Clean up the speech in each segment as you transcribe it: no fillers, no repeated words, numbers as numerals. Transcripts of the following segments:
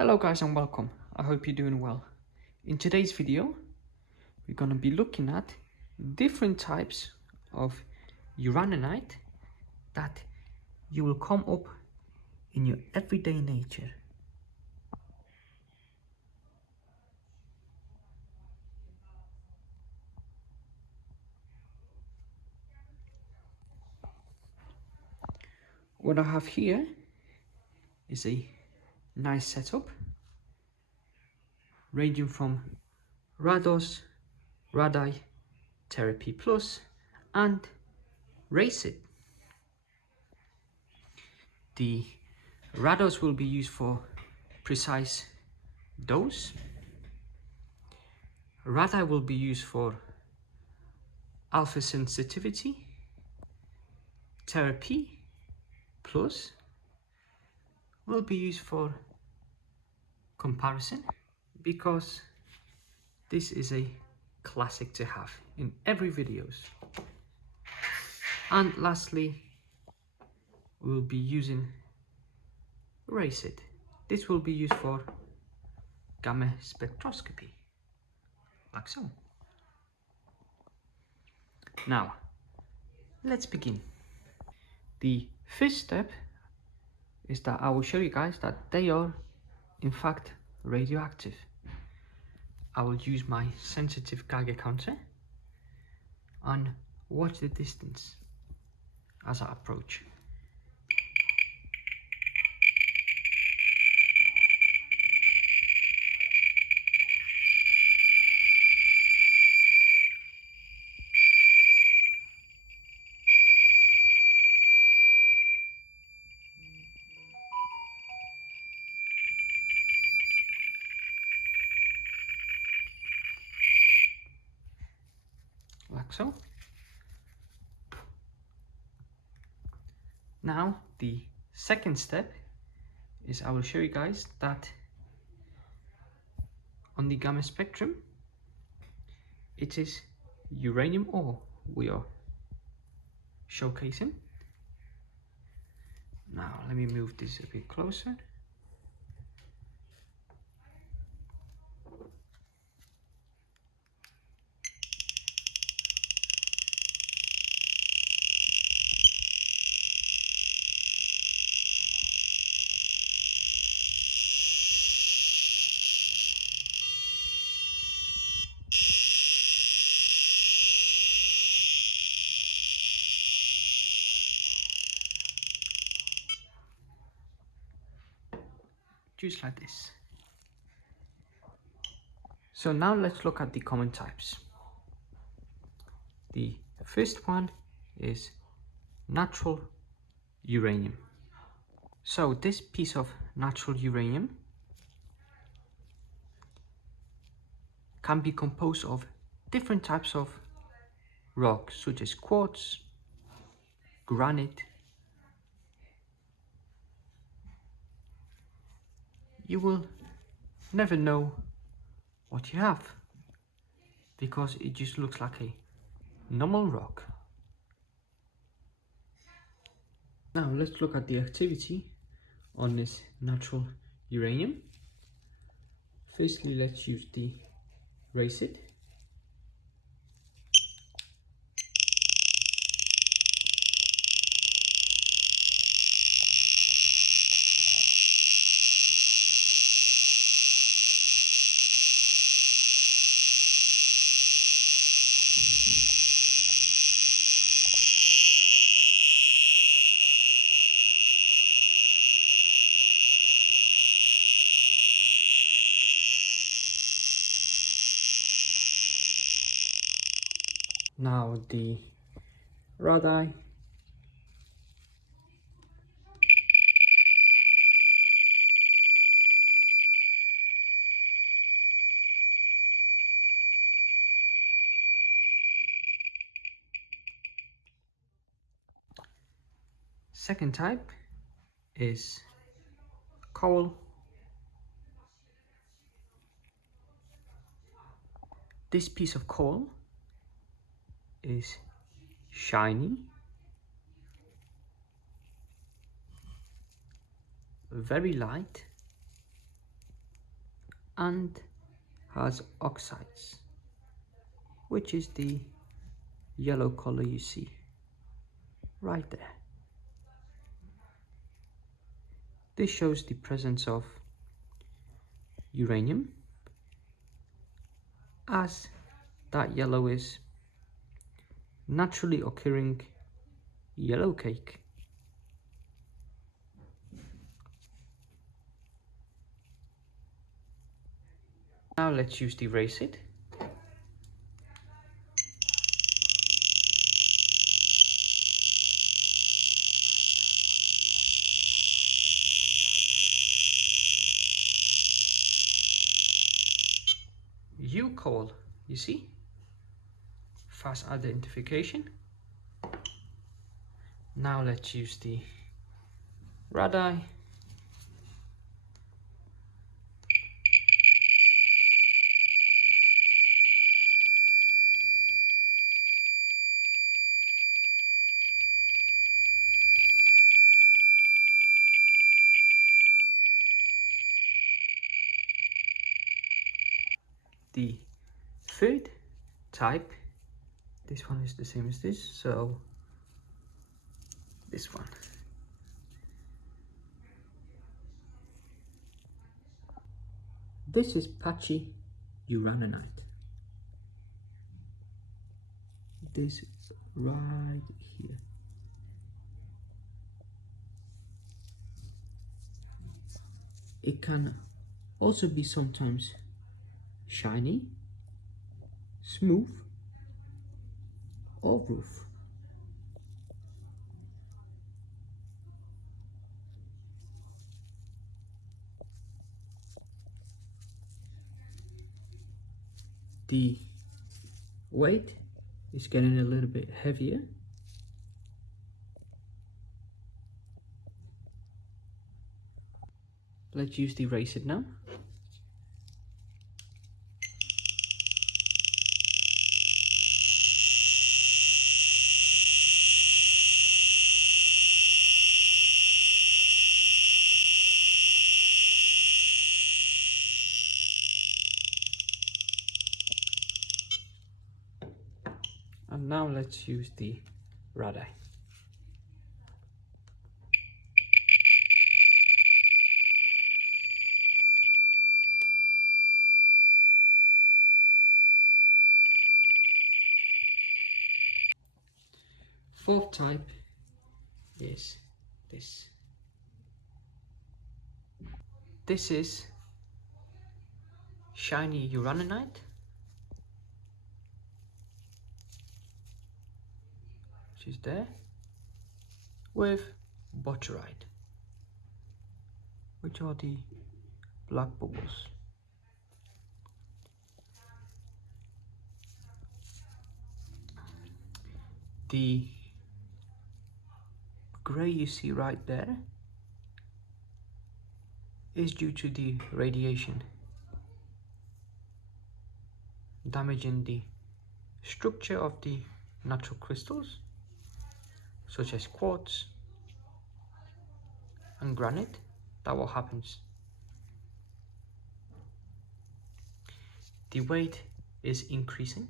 Hello guys and welcome. I hope you're doing well. In today's video, we're going to be looking at different types of uraninite that you will come up in your everyday nature. What I have here is a nice setup ranging from Rados, Radii, Therapy Plus and Racid. The Rados will be used for precise dose. Radii will be used for alpha sensitivity. Therapy Plus will be used for comparison because this is a classic to have in every videos. And lastly, we'll be using Racid. This will be used for gamma spectroscopy, like so. Now, let's begin. The first step is that I will show you guys that they are in fact radioactive. I will use my sensitive Geiger counter and watch the distance as I approach. Like so. Now the second step is I will show you guys that on the gamma spectrum it is uranium ore we are showcasing. Now let me move this a bit closer. Just like this. So now let's look at the common types. The first one is natural uranium. So this piece of natural uranium can be composed of different types of rocks such as quartz, granite. You will never know what you have because it just looks like a normal rock. Now let's look at the activity on this natural uranium. Firstly, let's use the Racid. Now the Radii. Second type is coal. This piece of coal is shiny, very light, and has oxides, which is the yellow color you see right there. This shows the presence of uranium, as that yellow is naturally occurring yellow cake. Now let's use the erase it. U call, you see? Fast identification. Now let's use the radii. The third type, this one is the same as this, so this one. This is Patchy uraninite. This right here. It can also be sometimes shiny, smooth, or rough. The weight is getting a little bit heavier. Let's use the eraser now. And now let's use the radii. Fourth type is this. This is shiny uraninite, which is there, with botite, which are the black bubbles. The grey you see right there is due to the radiation damaging the structure of the natural crystals, such as quartz and granite. That's what happens. The weight is increasing.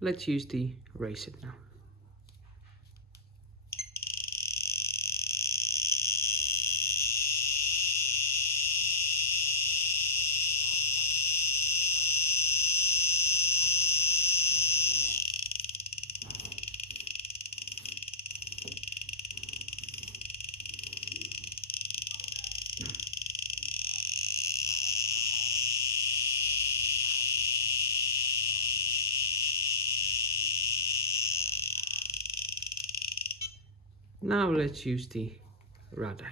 Let's use the eraser now. Now let's use the radii.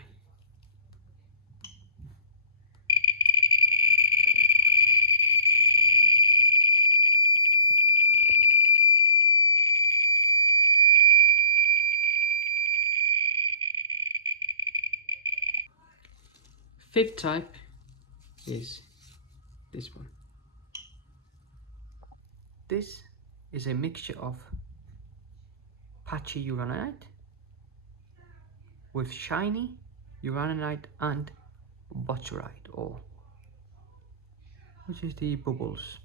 Fifth type is this one. This is a mixture of patchy uraninite with shiny uraninite and botite ore, which is the bubbles.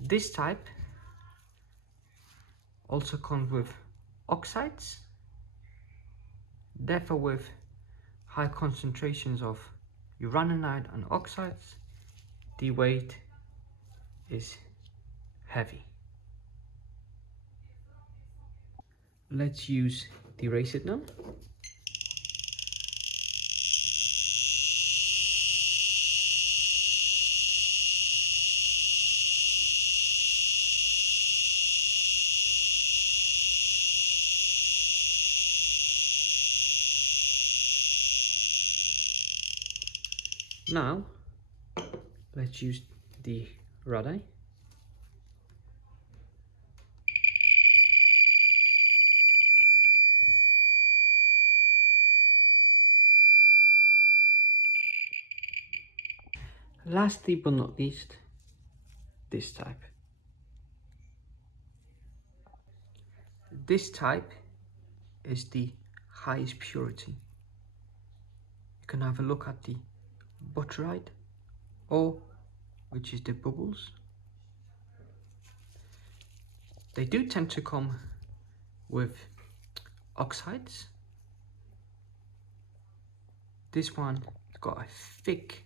This type also comes with oxides, therefore with high concentrations of uraninite and oxides, the weight is heavy. Let's use the eraser now. Now let's use the radii. Lastly but not least, this type. This type is the highest purity. You can have a look at the botite ore, which is the bubbles. They do tend to come with oxides. This one got a thick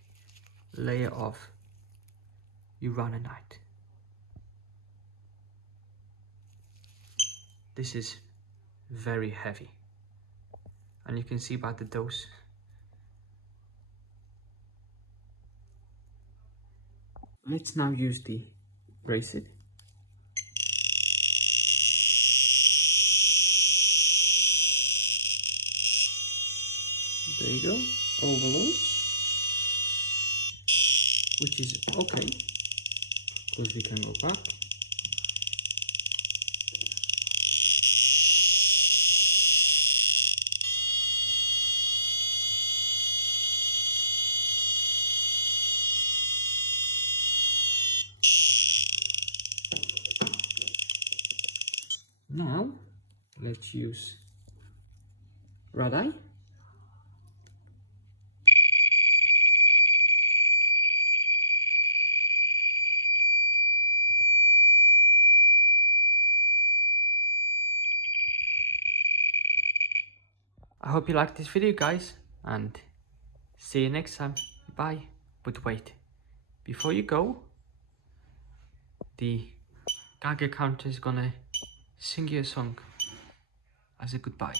layer of uraninite. This is very heavy, and you can see by the dose. Let's now use the bracelet. There you go, overload, which is okay, because we can go back. Now, let's use radii. I hope you liked this video, guys, and see you next time. Bye. But wait, before you go, the Geiger counter is gonna sing you a song as a goodbye.